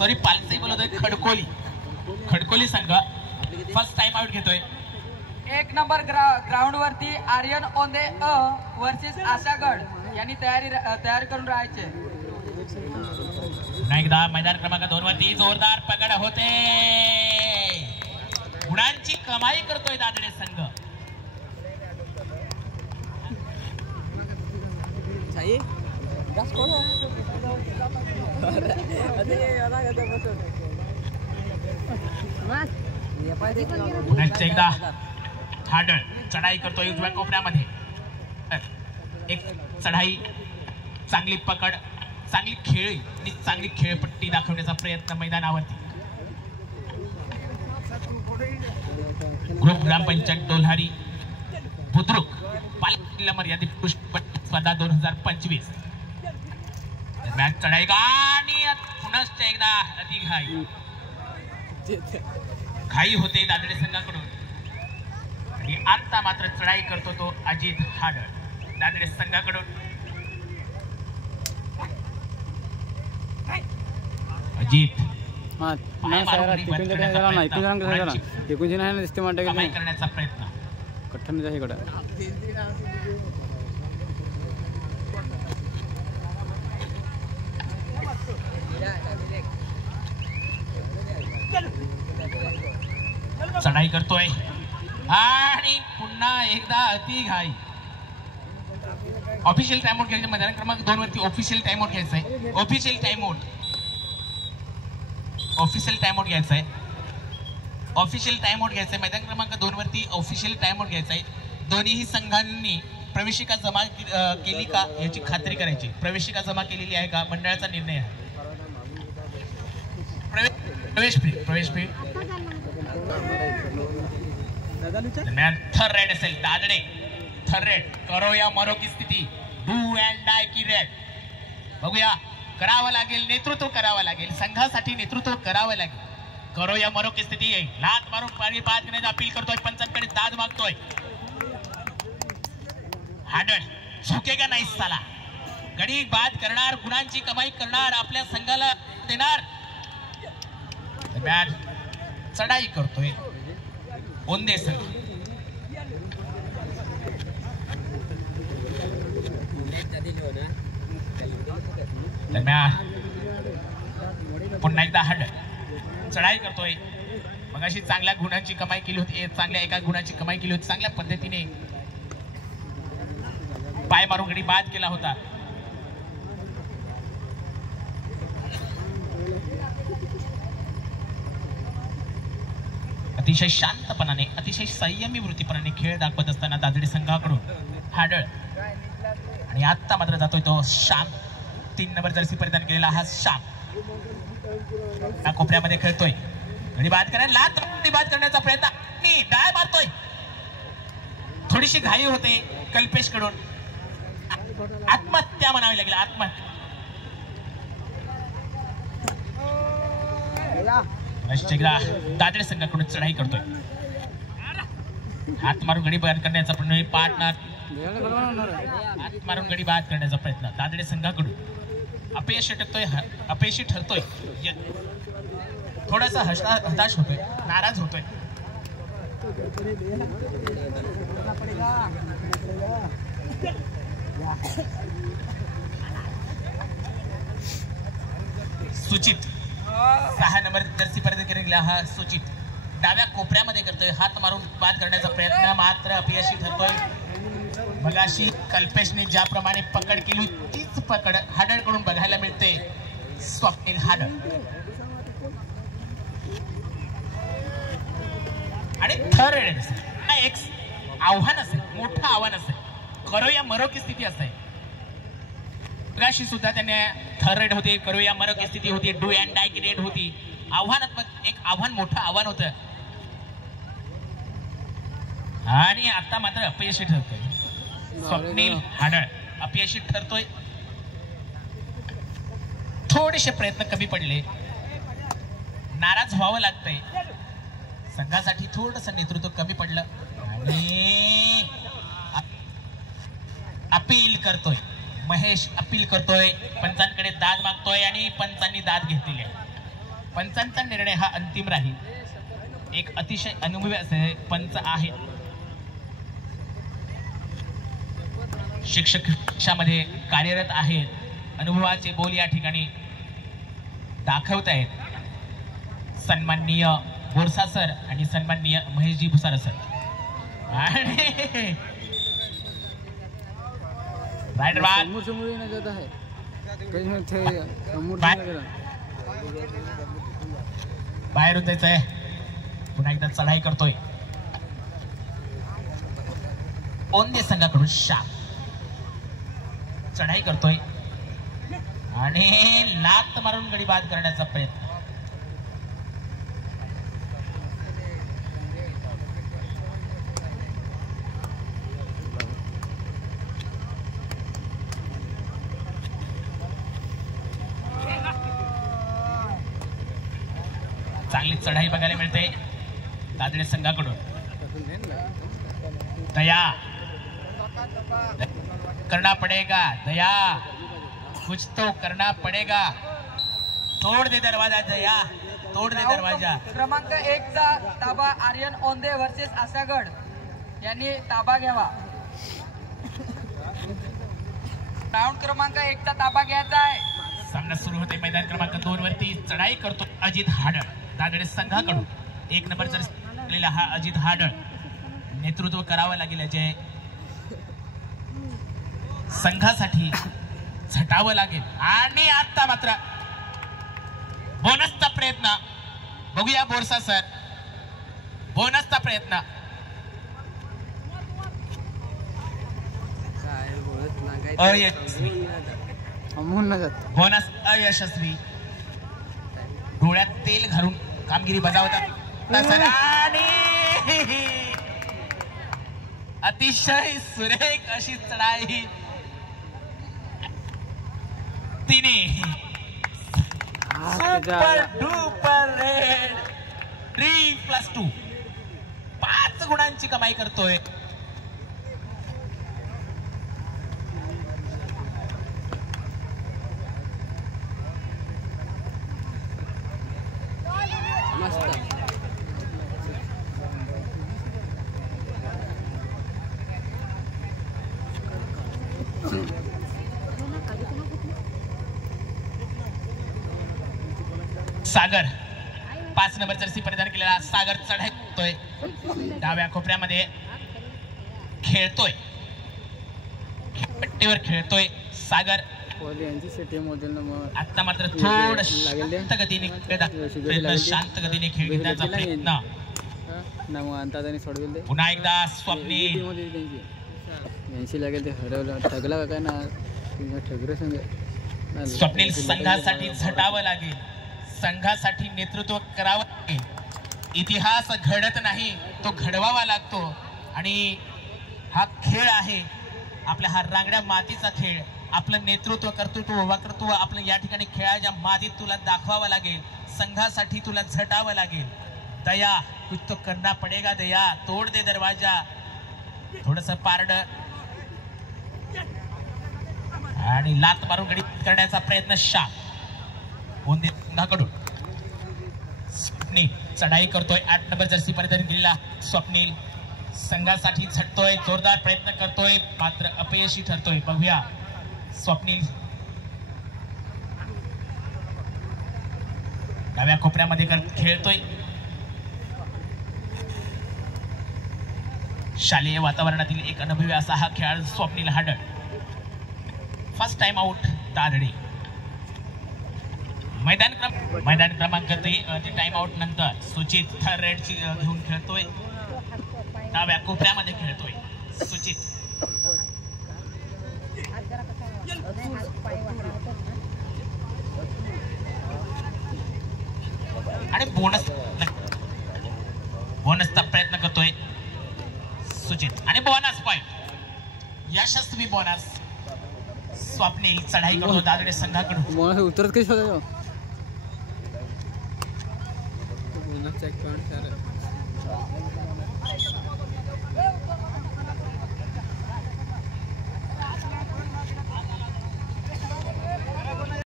Sorry पालसई बोलतोय, खडकोली संघ first time out घेतोय. 1 नंबर ग्राउंड वरती आर्यन ओंदे वर्सेस आशागड यांनी तयारी करून राहायचे. एकदा मैदान क्रमांक 2 वरती जोरदार पकड होते. गुणांची कमाई करतोय दादडे संघ. पुन्हा एकदा हाडळ चढाई करतोय उजव्या कोपऱ्यामध्ये. एक चढाई, चांगली पकड, चांगली खेळी आणि चांगली खेळपट्टी दाखवण्याचा प्रयत्न मैदानावरती. ग्रुप ग्रामपंचायत डोल्हारी बुद्रुक पालखीला मर्यादित स्पर्धा 2025 मॅच चढाई आणि पुन्हा एकदा घाई होते दादडे संघाकडून आणि आता मात्र चढाई करतो तो अजित हाडळ दादडे संघाकडून. अजित करण्याचा प्रयत्न चढाई करतोय आणि पुन्हा एकदा अति घाई. ऑफिशियल टाइम आउट घ्यायचं मैदान क्रमांक 2 वरती. ऑफिशियल टाइम आउट घ्यायचंय. ऑफिशियल टाइम आउट घ्यायचंय मैदान क्रमांक 2 वरती. ऑफिशियल टाइम आउट घ्यायचंय. दोन्ही संघांनी प्रवेशिका जमा केली का याची खात्री करायची. प्रवेशिका जमा केलेली आहे का मंडळाचा निर्णय आहे. प्रवेश फी दरम्यान थर्ड रेड असेल. दादडे थर्ड रेड. करो या मरो की स्थिती. डू अँड डाय की रेड. बघूया, करावं लागेल, नेतृत्व करावं लागेल, संघासाठी नेतृत्व करावं लागेल. करो या मरो की स्थिती आहे. लात मारून पाणी बाद करण्याची अपील करतोय. पंचांकडे दाद मागतोय. हाडळ झुकेगा नाही साला. गडी बाद करणार, गुणांची कमाई करणार, आपल्या संघाला देणार. दरम्यान चढाई करतोय ओंदे संघ. दरम्यान पुन्हा एकदा हाडळ चढाई करतोय. मगाशी चांगल्या गुणांची कमाई केली होती. चांगल्या एका गुणाची कमाई केली होती. चांगल्या पद्धतीने पाय मारून गडी बाद केला होता. अतिशय शांतपणाने, अतिशय संयमी वृत्तीपणाने खेळ दाखवत असताना दादडे संघाकडून हाडळ आणि आता मात्र जातोय तो श्याम. 3 नंबर जर्सी परिधान केलेला हा श्याम या कोपऱ्यामध्ये खेळतोय. गडी बाद करायला लात गडी बाद करण्याचा प्रयत्न. डाय मारतोय. थोडीशी घाई होते कल्पेश कडून. आत्महत्या म्हणावी लागेल. आत्महत्या. दादडे संघाकडून चढाई करतोय. हात मारून गडी बाद करण्याचा प्रयत्न. पार्टनर हात मारून गडी बाद करण्याचा प्रयत्न दादडे संघाकडून. अपयशी ठरतोय. थोडासा हताश होतोय, नाराज होतोय. सुचित 6 नंबर जर्सी परिधान केलेला हा सुचित डाव्या कोपऱ्यामध्ये करतोय. हात मारून बाद करण्याचा प्रयत्न मात्र अपयशी ठरतोय. मगाशी कल्पेशने ज्याप्रमाणे पकड केली तीच पकड हाडळकडून बघायला मिळते. स्वप्नील हाडळ आणि थर्ड रेड एक आव्हान असेल, मोठं आव्हान असेल. करो या मरो की स्थिती असते. मगाशी सुद्धा त्याने थर्ड रेड होती. करो या मरो की स्थिती होती. डू अँड डाय की रेड होती. आव्हानात्मक एक आव्हान, मोठं आव्हान होतं आणि आता मात्र अपयशी ठरतोय. स्वप्नील हाडळ अपयशी ठरतोय. थोडेसे प्रयत्न कमी पडले. नाराज व्हावं लागतंय. संघासाठी थोडस नेतृत्व कमी पडलं आणि अपील करतोय महेश. अपील करतोय, पंचांकडे दाद मागतोय आणि पंचांनी दाद घेतलेली आहे. पंचांचा निर्णय हा अंतिम राहील. एक अतिशय अनुभवी असे पंच आहेत. शिक्षकांमध्ये कार्यरत आहेत. अनुभवाचे बोल या ठिकाणी दाखवत आहेत. सन्माननीय बोरसा सर आणि सन्माननीय महेशजी भुसार सर. आणि राइडर बाहेरून जायचंय. पुन्हा एकदा चढाई करतोय. ओंदे संघाकडून शाम चढाई करतोय आणि लात मारून गडी बाद करण्याचा प्रयत्न. चांगली चढाई बघायला मिळते दादडे संघाकडून. दया करना पड़ेगा. दया कुछ तो करना पड़ेगा. तोड़ दे दरवाजा दया. तोड़ दे दरवाजा. क्रमांक 1 चा ताबा आर्यन ओंदे वर्सेस आसागड यांनी ताबा घ्यावा. राऊंड क्रमांक 1 चा ताबा घ्यायचा आहे. सामना सुरू होते. मैदान क्रमांक 2 वरती चढाई करतो अजित हाडळ दादडे संघाकडून. 1 नंबर जर हा अजित हाडळ नेतृत्व करावं लागेल. अजय संघासाठी झटावं लागेल. आणि आता मात्र बोनसचा प्रयत्न बघूया. बोरसा सर बोनसचा प्रयत्न. बोनस अयशस्वी. डोळ्यात तेल घालून कामगिरी बजावतात आणि अतिशय सुरेख अशी चढाई तिने सुपर डुपर रेड 3+2 5 गुणांची कमाई करतोय. सागर 5 नंबर जर्सी परिधान केलेला सागर चढाई करतोय. डाव्या कोपऱ्यामध्ये खेळतोय. पट्टीवर खेळतोय सागर. आता मात्र थोडं शांत गतीने खेळ घेण्याचा प्रयत्न. पुन्हा एकदा स्वप्नील. स्वप्नील संघासाठी झटावं लागेल. संघासाठी नेतृत्व करावं लागेल. इतिहास घडत नाही तो घडवावा लागतो. आणि हा खेळ आहे आपल्या हा रांगड्या मातीचा खेळ. आपलं नेतृत्व कर्तृत्व वक्तृत्व आपलं या ठिकाणी खेळाच्या मातीत तुला दाखवावं लागेल. संघासाठी तुला झटावं लागेल. दया कुछ तो करना पडेगा. दया तोड दे दरवाजा. थोडस पारड आणि लात मारून गडी करण्याचा प्रयत्न शाम ओंदे संघाकडून. स्वप्नील चढाई करतोय. 8 नंबर जर्सी परिधान केलेला स्वप्नील संघासाठी झटतोय. जोरदार प्रयत्न करतोय मात्र अपयशी ठरतोय. बघूया स्वप्नील डाव्या कोपऱ्यामध्ये खेळतोय. शालेय वातावरणातील एक अनुभवी असा हा खेळाडू Swapnil Hadal. First time out Dadade. मैदान क्रमांक 3 टाइम आउट नंतर सुचित थर्ड रेडची घेऊन खेळतोय. डाव्या कोपऱ्यामध्ये खेळतोय सुचित. आणि बोनसचा प्रयत्न करतोय सुचित. आणि बोनस पॉइंट यशस्वी बोनस. स्वप्नील चढाई करतो दादडे संघाकडून. उतरत कशी